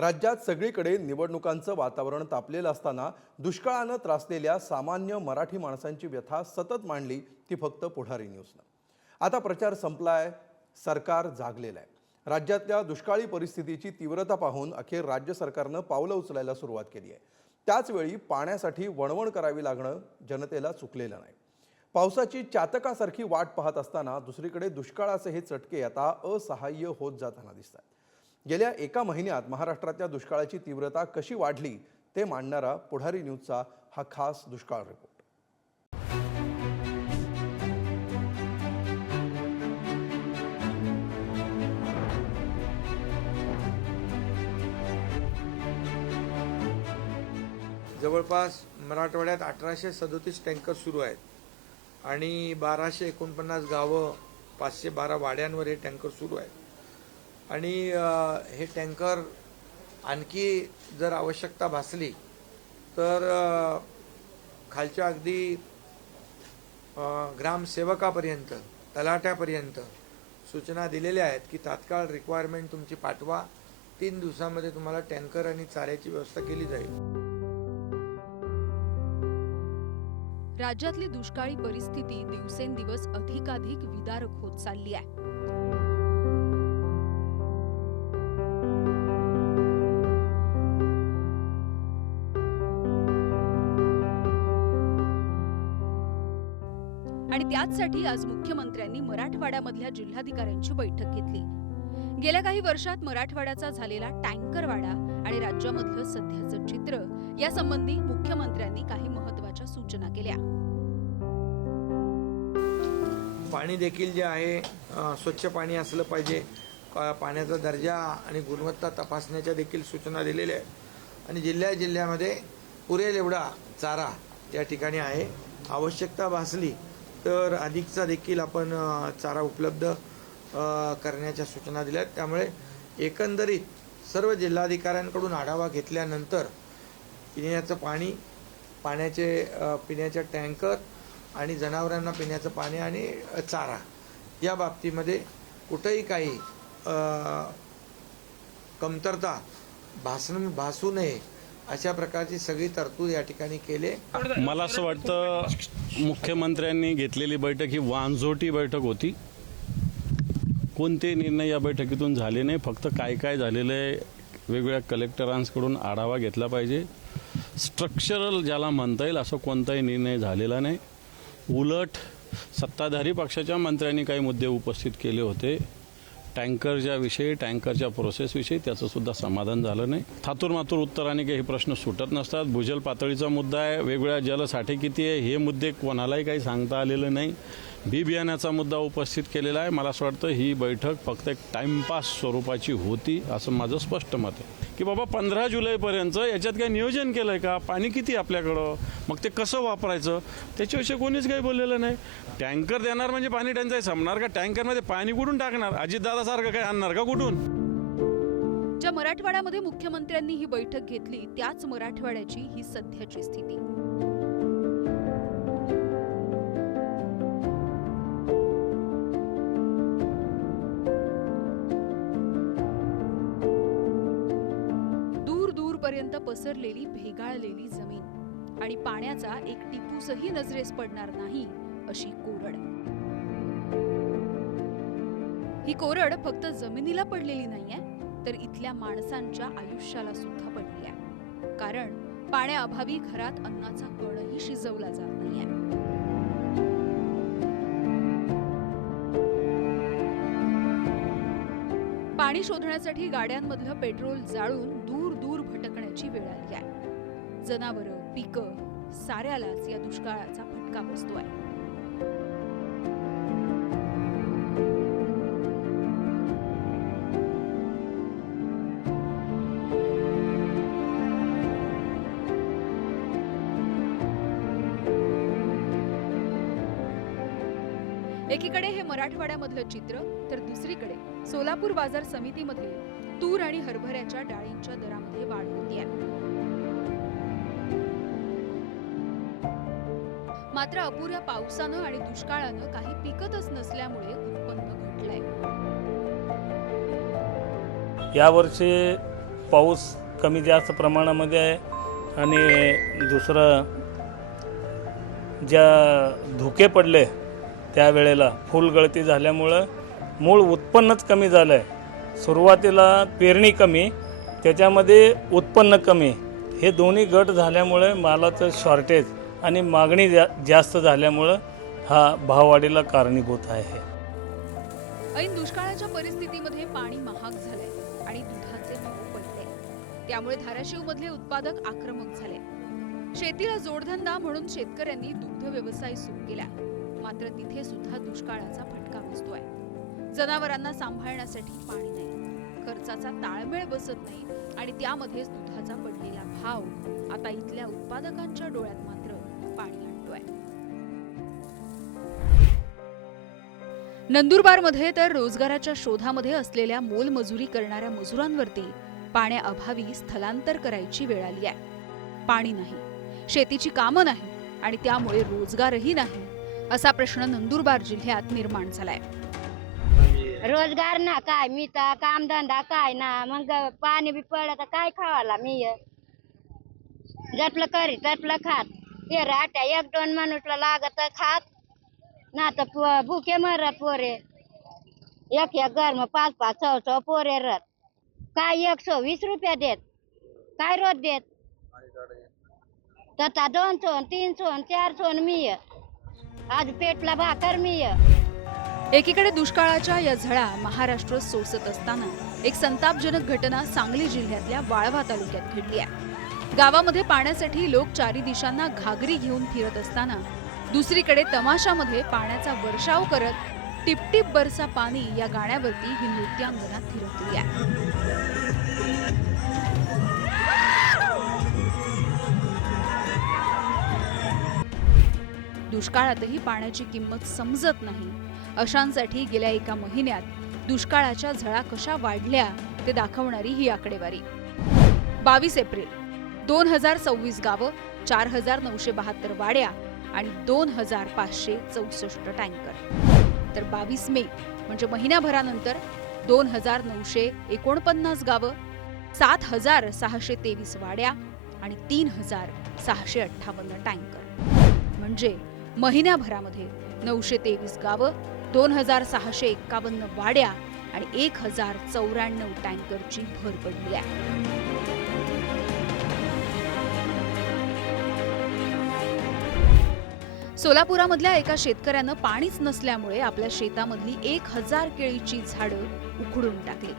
राज्यात सगळीकडे निवडणुकांचं वातावरण तापलेलं असताना दुष्काळानं त्रासलेल्या सामान्य मराठी माणसांची व्यथा सतत मांडली ती फक्त पुढारी न्यूजनं. आता प्रचार संपलाय सरकार जागलेलं आहे राज्यातल्या दुष्काळी परिस्थितीची तीव्रता पाहून अखेर राज्य सरकारनं पावलं उचलायला सुरुवात केली आहे त्याचवेळी पाण्यासाठी वणवण करावी लागणं जनतेला चुकलेलं नाही. पावसाची चातकासारखी वाट पाहत असताना दुसरीकडे दुष्काळाचे हे चटके आता असहाय्य होत जाताना दिसतात. गेल्या एका महिन्यात महाराष्ट्रातल्या दुष्काळाची तीव्रता कशी वाढली ते मांडणारा पुढारी न्यूजचा हा खास दुष्काळ रिपोर्ट जवळपास मराठवाड्यात अठराशे सदोतीस टँकर सुरू आहेत आणि बाराशे एकोणपन्नास गावं पाचशे बारा वाड्यांवर हे टँकर सुरू आहेत. आणि हे टँकर आणखी जर आवश्यकता भासली तर खालच्या अगदी ग्रामसेवकापर्यंत तलाट्यापर्यंत सूचना दिलेल्या आहेत की तात्काळ रिक्वायरमेंट तुमची पाठवा. तीन दिवसामध्ये तुम्हाला टँकर आणि चाऱ्याची व्यवस्था केली जाईल. राज्यातली दुष्काळी परिस्थिती दिवसेंदिवस अधिकाधिक विदारक होत चालली आहे. आणि त्याचसाठी आज मुख्यमंत्र्यांनी मराठवाड्यामधल्या जिल्हाधिकाऱ्यांची बैठक घेतली. गेल्या काही वर्षात मराठवाड्याचा झालेला टँकरवाडा आणि राज्यामधलं सध्याचं चित्र यासंबंधी मुख्यमंत्र्यांनी काही महत्त्वाच्या सूचना केल्या. पाणी देखील जे आहे स्वच्छ पाणी असलं पाहिजे. पाण्याचा दर्जा आणि गुणवत्ता तपासण्याच्या देखील सूचना दिलेल्या आहेत. आणि जिल्ह्या जिल्ह्यामध्ये पुरेल एवढा चारा या ठिकाणी आहे. आवश्यकता भासली तर अधिकचा देखील आपण चारा उपलब्ध करण्याच्या सूचना दिल्या आहेत त्यामुळे एकंदरीत सर्व जिल्हाधिकाऱ्यांकडून आढावा घेतल्यानंतर पिण्याचं पाणी पाण्याचे पिण्याच्या टँकर आणि जनावरांना पिण्याचं पाणी आणि चारा या बाबतीमध्ये कुठंही काही कमतरता भासण भासू नये अशा प्रकारची सगळी तरतूद या ठिकाणी केले. मला असं वाटतं मुख्यमंत्र्यांनी घेतलेली बैठक ही वांझोटी बैठक होती. कोणते निर्णय या बैठकीतून झाले नाही फक्त काय काय झालेलं आहे वेगवेगळ्या कलेक्टरांकडून आढावा घेतला पाहिजे. स्ट्रक्चरल ज्याला म्हणता येईल असं कोणताही निर्णय झालेला नाही. उलट सत्ताधारी पक्षाच्या मंत्र्यांनी काही मुद्दे उपस्थित केले होते. टँकरच्या विषयी टँकरच्या प्रोसेसविषयी त्याचं सुद्धा समाधान झालं नाही. थातूर मातूर उत्तराने काही हे प्रश्न सुटत नसतात. भूजल पातळीचा मुद्दा आहे. वेगवेगळ्या जलसाठे किती आहे हे मुद्दे कोणालाही काही सांगता आलेलं नाही. बी बियाण्याचा मुद्दा उपस्थित केलेला आहे. मला असं वाटतं ही बैठक फक्त एक टाइमपास स्वरूपाची होती असं माझं स्पष्ट मत आहे. की बाबा पंधरा जुलैपर्यंत याच्यात काही नियोजन केलं आहे का? पाणी किती आपल्याकडं? मग ते कसं वापरायचं? त्याच्याविषयी कोणीच काही बोललेलं नाही. टँकर देणार म्हणजे पाणी टंचाई संपणार का? टँकरमध्ये पाणी कुठून टाकणार? अजितदादासारखं काय आणणार का कुठून? ज्या मराठवाड्यामध्ये मुख्यमंत्र्यांनी ही बैठक घेतली त्याच मराठवाड्याची ही सध्याची स्थिती. पसरलेली भेगाळलेली जमीन आणि पाण्याचा एक टिपूसही नजरेस पडणार नाही अशी कोरड. ही कोरड फक्त जमिनीला पडलेली नाहीये तर इथल्या माणसांच्या आयुष्याला सुद्धा पडली आहे. कारण पाण्याअभावी घरात अन्नाचा कणही शिजवला जात नाहीये. पाणी शोधण्यासाठी गाड्यांमधलं पेट्रोल जाळून दूर दूर वेळ आली आहे. जनावरं पिकं साऱ्यालाच या दुष्काळाचा फटका बसतोय. एकीकडे हे मराठवाड्यामधलं चित्र तर दुसरीकडे सोलापूर बाजार समितीमध्ये तूर आणि हरभऱ्याच्या डाळींच्या दरामध्ये वाढ होतीये. मात्र अपुऱ्या पावसानं आणि दुष्काळानं काही पिकतच नसल्यामुळे उत्पन्न घटलंय. यावर्षी पाऊस कमी जास्त प्रमाणामध्ये आहे आणि दुसरं ज्या धुके पडले त्यावेळेला फुलगळती झाल्यामुळं मूळ उत्पन्नच कमी झालं आहे सुरुवातीला पेरणी कमी त्याच्यामध्ये उत्पन्न कमी. हे दोन्ही गट झाल्यामुळे मालाचं शॉर्टेज आणि मागणी जा जास्त झाल्यामुळं हा भाववाढीला कारणीभूत आहे. ऐन दुष्काळाच्या परिस्थितीमध्ये पाणी महाग झालंय आणि दुधाचे भाव पडले. त्यामुळे धाराशिव मधले उत्पादक आक्रमक झाले. शेतीला जोडधंदा म्हणून शेतकऱ्यांनी दुग्ध व्यवसाय सुरू केला. मात्र तिथे सुद्धा दुष्काळाचा फटका बसतोय. जनावरांना सांभाळण्यासाठी पाणी नाही. खर्चाचा ताळमेळ बसत नाही आणि त्यामध्येच दुधाचा पडलेला भाव. आता इथल्या उत्पादकांच्या डोळ्यात मात्र पाणी आणतोय. नंदुरबारमध्ये तर रोजगाराच्या शोधामध्ये असलेल्या मोलमजुरी करणाऱ्या मजुरांवरती पाण्याअभावी स्थलांतर करायची वेळ आली आहे. पाणी नाही शेतीची कामं नाही आणि त्यामुळे रोजगारही नाही असा प्रश्न नंदुरबार जिल्ह्यात निर्माण झालाय. रोजगार ना काय मी तर कामधंदा काय ना मग पाणी बी पडलं तर काय खावाला मी? जपलं करी तपलं खात. ते राट्या एक दोन माणूसला लागत खात. ना तर प- भुके मरत पोरे. एक एक घर मग पाच पाच सौ सौ पोरे रत. काय एकशे वीस रुपया देत? काय रोज देत? तथा दोन सोन तीन सोन चार सोन मी. आज पेटला भाकर मी. एकीकडे दुष्काळाच्या या झळा महाराष्ट्र सोसत असताना एक संतापजनक घटना सांगली जिल्ह्यातल्या वाळवा तालुक्यात घडली आहे. गावामध्ये पाण्यासाठी लोक चारी दिशांना घागरी घेऊन फिरत असताना दुसरीकडे तमाशामध्ये पाण्याचा वर्षाव करत टिपटिप बरसा पाणी या गाण्यावरती ही नृत्यांगना फिरतली आहे. दुष्काळातही पाण्याची किंमत समजत नाही. अशांसाठी गेल्या एका महिन्यात दुष्काळाच्या झळा कशा वाढल्या ते दाखवणारी ही आकडेवारी. बावीस एप्रिल दोन हजार सव्वीस गावं चार हजार नऊशे बहात्तर वाड्या आणि दोन हजार पाचशे चौसष्ट टँकर. तर बावीस मे म्हणजे महिन्याभरानंतर दोन हजार नऊशे एकोणपन्नास गावं सात हजार सहाशे तेवीस वाड्या आणि तीन हजार सहाशे अठ्ठावन्न टँकर. म्हणजे महिन्याभरामध्ये नऊशे तेवीस गावं दोन हजार सहाशे एक्कावन्न वाड्या आणि एक हजार चौऱ्याण्णव टँकरची भर पडली आहे. सोलापुरामधल्या एका शेतकऱ्यानं पाणीच नसल्यामुळे आपल्या शेतामधली एक हजार केळीची झाडं उखडून टाकली.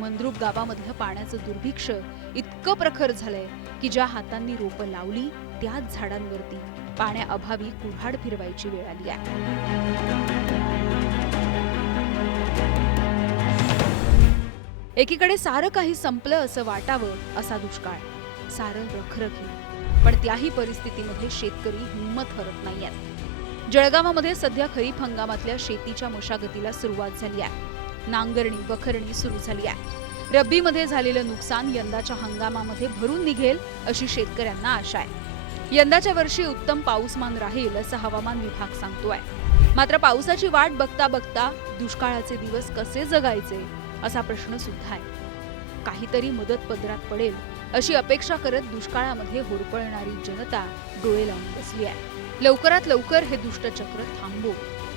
मंद्रुप गावामधलं पाण्याचं दुर्भिक्ष इतकं प्रखर झालंय की ज्या हातांनी रोपं लावली त्याच झाडांवरती पाण्याअभावी कुऱ्हाड फिरवायची वेळ आली आहे. एकीकडे सारं काही संपलं असं वाटावं असा दुष्काळ. सारं रखरखी. पण त्याही परिस्थितीमध्ये शेतकरी हिंमत हरत नाहीयेत. जळगावामध्ये सध्या खरीप हंगामातल्या शेतीच्या मशागतीला सुरुवात झाली आहे. नांगरणी वखरणी सुरू झाली आहे. रब्बीमध्ये झालेलं नुकसान यंदाच्या हंगामामध्ये भरून निघेल अशी शेतकऱ्यांना आशा आहे. यंदाच्या वर्षी उत्तम पाऊसमान राहील असं हवामान विभाग सांगतोय. मात्र पावसाची वाट बघता बघता दुष्काळाचे दिवस कसे जगायचे असा प्रश्न सुद्धा आहे. काहीतरी मदत पदरात पडेल अशी अपेक्षा करत दुष्काळामध्ये होरपळणारी जनता डोळे लावून बसली आहे. लवकरात लवकर हे दुष्टचक्र थांबो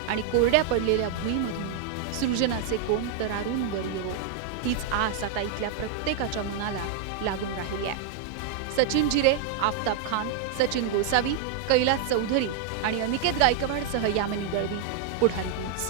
आणि कोरड्या पडलेल्या भुईमधून सृजनाचे कोण तरारून वर येवो हीच आस आता इथल्या प्रत्येकाच्या मनाला लागून राहिली आहे. सचिन जिरे आफताब खान सचिन गोसावी कैलास चौधरी आणि अनिकेत गायकवाडसह यामिनी दळवी पुढारी न्यूज.